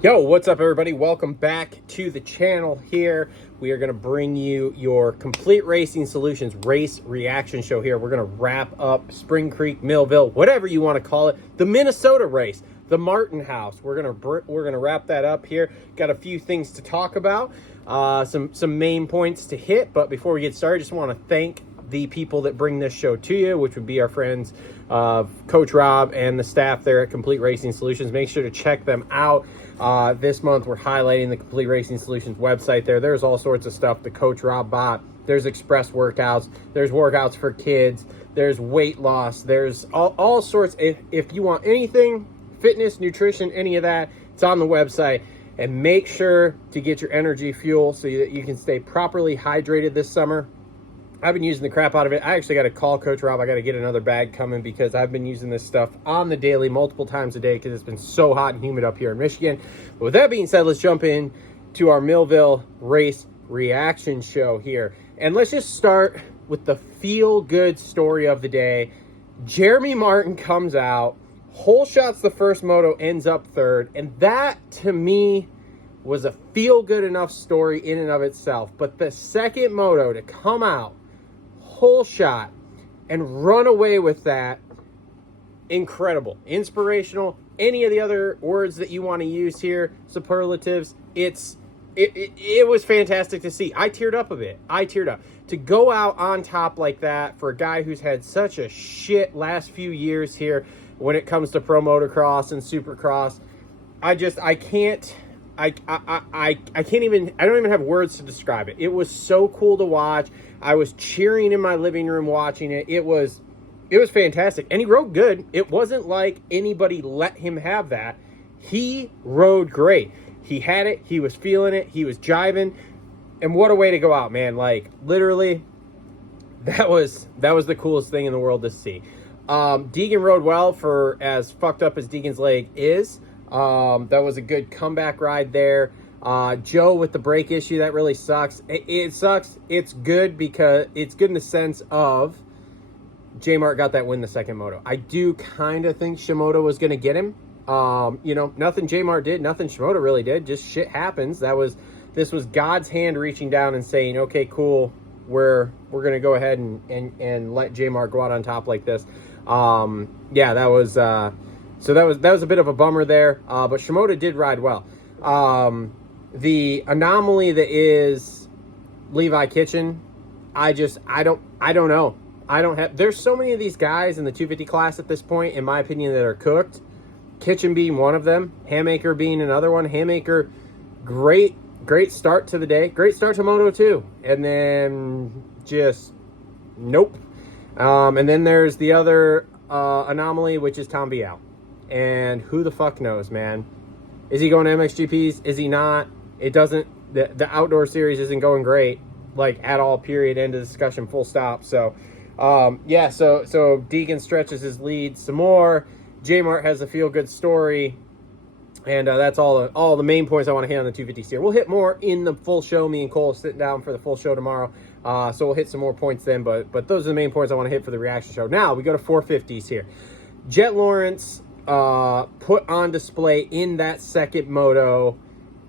Yo, what's up everybody? Welcome back to the channel here. We are going to bring you your Complete Racing Solutions race reaction show here. We're going to wrap up Spring Creek, Millville, whatever you want to call it, the Minnesota race, the Martin House. We're going to wrap that up here. Got a few things to talk about, some main points to hit, but before we get started, I just want to thank the people that bring this show to you, which would be our friends Coach Rob and the staff there at Complete Racing Solutions. Make sure to check them out. This month we're highlighting the Complete Racing Solutions website there. There's all sorts of stuff that Coach Rob bought. There's express workouts. There's workouts for kids. There's weight loss. There's all sorts. If you want anything, fitness, nutrition, any of that, it's on the website. And make sure to get your energy fuel so that you can stay properly hydrated this summer. I've been using the crap out of it. I actually got to call Coach Rob. I got to get another bag coming because I've been using this stuff on the daily multiple times a day because it's been so hot and humid up here in Michigan. But with that being said, let's jump in to our Millville race reaction show here. And let's just start with the feel-good story of the day. Jeremy Martin comes out, whole shots the first moto, ends up third. And that, to me, was a feel-good enough story in and of itself. But the second moto to come out, whole shot, and run away with that, incredible, inspirational, any of the other words that you want to use here, superlatives. It was fantastic to see. I teared up a bit. I teared up to go out on top like that for a guy who's had such a shit last few years here when it comes to pro motocross and supercross. I can't don't even have words to describe it. It was so cool to watch. I was cheering in my living room watching it. It was fantastic. And he rode good. It wasn't like anybody let him have that. He rode great. He had it. He was feeling it. He was jiving. And what a way to go out, man. Like, literally, that was the coolest thing in the world to see. Deegan rode well for as fucked up as Deegan's leg is. That was a good comeback ride there. Joe with the brake issue, that really sucks. It sucks. It's good because it's good in the sense of J-Mart got that win the second moto. I do kind of think Shimoda was going to get him. Nothing J-Mart did, nothing Shimoda really did. Just shit happens. This was God's hand reaching down and saying, okay, cool. We're going to go ahead and let J-Mart go out on top like this. Yeah, that was, so that was a bit of a bummer there. But Shimoda did ride well. The anomaly that is Levi Kitchen, I don't know. There's so many of these guys in the 250 class at this point, in my opinion, that are cooked. Kitchen being one of them, Hammaker being another one. Hammaker, great start to the day. Great start to Moto 2. And then just, nope. And then there's the other anomaly, which is Tom Biao. And who the fuck knows, man? Is he going to MXGPs? Is he not? It doesn't, the outdoor series isn't going great, like, at all, period, end of discussion, full stop. So, yeah, so Deegan stretches his lead some more. J-Mart has a feel-good story. And that's all the main points I want to hit on the 250 here. We'll hit more in the full show. Me and Cole are sitting down for the full show tomorrow. So we'll hit some more points then. But those are the main points I want to hit for the reaction show. Now, we go to 450s here. Jet Lawrence put on display in that second moto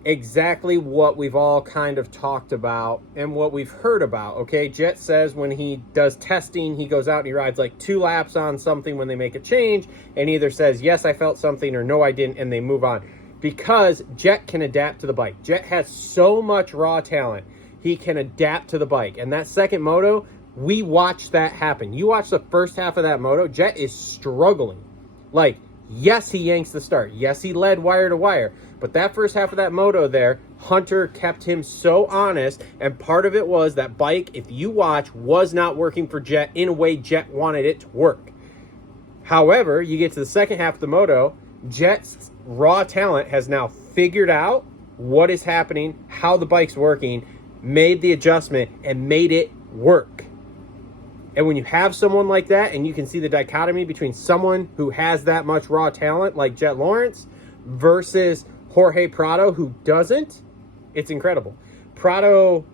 exactly what we've all kind of talked about and what we've heard about, okay? Jet says when he does testing, he goes out and he rides like 2 laps on something when they make a change and either says, yes, I felt something, or no, I didn't, and they move on. Because Jet can adapt to the bike. Jet has so much raw talent. He can adapt to the bike. And that second moto, we watched that happen. You watch the first half of that moto, Jet is struggling. Like, yes, he yanks the start. Yes, he led wire to wire. But that first half of that moto there, Hunter kept him so honest. And part of it was that bike, if you watch, was not working for Jet in a way Jet wanted it to work. However, you get to the second half of the moto, Jet's raw talent has now figured out what is happening, how the bike's working, made the adjustment, and made it work. And when you have someone like that, and you can see the dichotomy between someone who has that much raw talent like Jet Lawrence versus Jorge Prado who doesn't, it's incredible. Prado,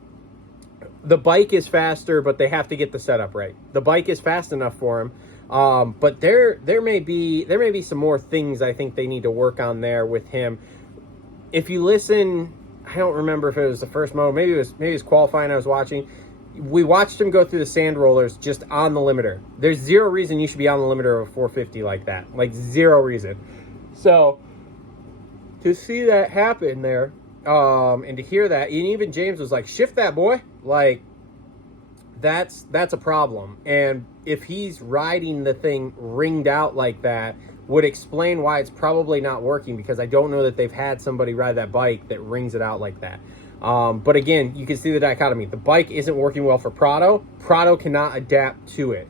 the bike is faster, but they have to get the setup right. The bike is fast enough for him. But there may be some more things I think they need to work on there with him. if you listen, I don't remember if it was the first moto, maybe it was qualifying I was watching. We watched him go through the sand rollers just on the limiter. There's zero reason you should be on the limiter of a 450 like that. Like, zero reason. So, to see that happen there, and to hear that, and even James was like, shift that, boy. Like, that's a problem. And if he's riding the thing ringed out like that, would explain why it's probably not working, because I don't know that they've had somebody ride that bike that rings it out like that. But again, you can see the dichotomy. The bike isn't working well for Prado. Prado cannot adapt to it.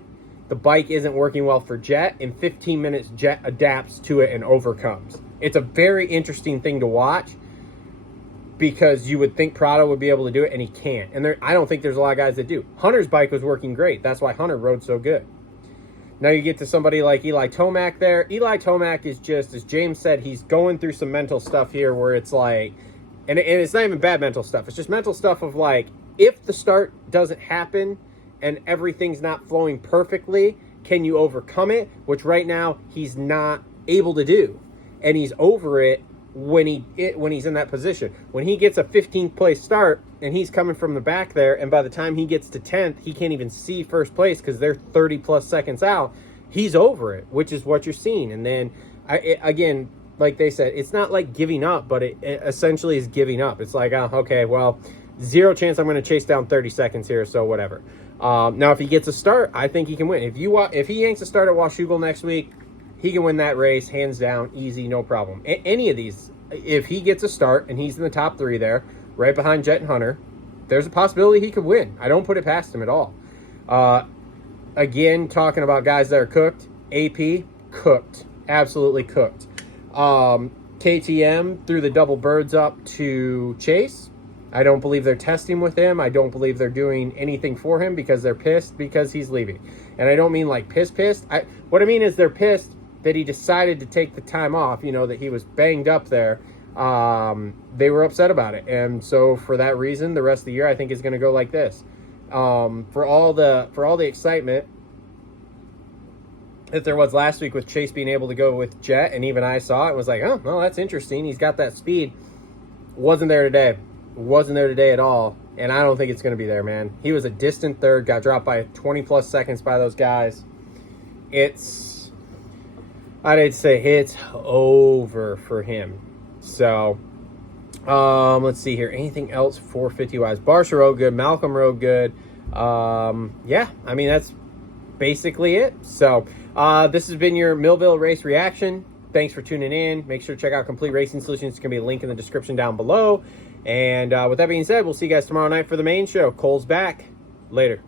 The bike isn't working well for Jet. In 15 minutes, Jet adapts to it and overcomes. It's a very interesting thing to watch, because you would think Prado would be able to do it, and he can't. And I don't think there's a lot of guys that do. Hunter's bike was working great. That's why Hunter rode so good. Now you get to somebody like Eli Tomac there. Eli Tomac is just, as James said, he's going through some mental stuff here where it's like, and it's not even bad mental stuff. It's just mental stuff of like, if the start doesn't happen and everything's not flowing perfectly, can you overcome it? Which right now he's not able to do. And he's over it when he's in that position. When he gets a 15th place start and he's coming from the back there, and by the time he gets to 10th, he can't even see first place because they're 30 plus seconds out, he's over it, which is what you're seeing. And then, again, like they said, it's not like giving up, but it essentially is giving up. It's like, oh, okay, well, zero chance I'm going to chase down 30 seconds here, so whatever. Now, if he gets a start, I think he can win. If he yanks a start at Washougal next week, he can win that race, hands down, easy, no problem. Any of these, if he gets a start and he's in the top 3 there, right behind Jet and Hunter, there's a possibility he could win. I don't put it past him at all. Again, talking about guys that are cooked, AP, cooked. Absolutely cooked. KTM threw the double birds up to Chase. I don't believe they're testing with him. I don't believe they're doing anything for him because they're pissed because he's leaving. And I don't mean like pissed. What I mean is they're pissed that he decided to take the time off, that he was banged up there. They were upset about it. And so for that reason, the rest of the year I think is going to go like this. For all the excitement that there was last week with Chase being able to go with Jet, and even I saw it, was like, oh, well, that's interesting. He's got that speed. Wasn't there today. Wasn't there today at all. And I don't think it's going to be there, man. He was a distant third, got dropped by 20 plus seconds by those guys. I'd say it's over for him. So, let's see here. Anything else 450 wise? Barsha rode good. Malcolm rode good. Yeah, I mean, that's basically it. So, this has been your Millville race reaction. Thanks for tuning in. Make sure to check out Complete Racing Solutions. It's going to be a link in the description down below. And with that being said, we'll see you guys tomorrow night for the main show. Cole's back. Later.